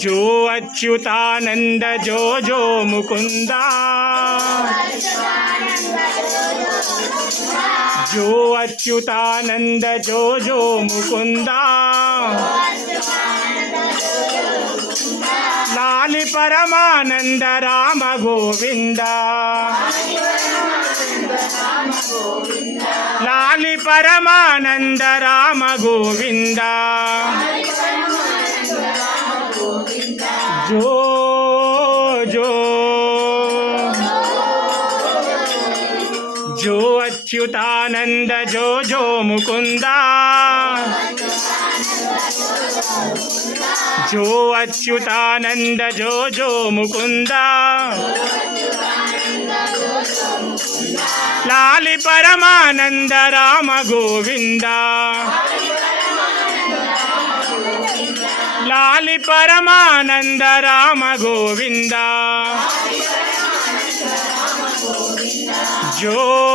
जो अच्युतानंद जो जो मुकुंदा, जो अच्युतानंद जो जो मुकुंदा, लाली परमानंद राम गोविंदा, लाली परमानंद राम गोविंदा, जो जो जो अच्युतानंद जो जो मुकुंदा, जो अच्युतानंद जो जो मुकुंदा, लाली परमानंद राम गोविंदा, लाली परमानंद राम गोविंदा, जो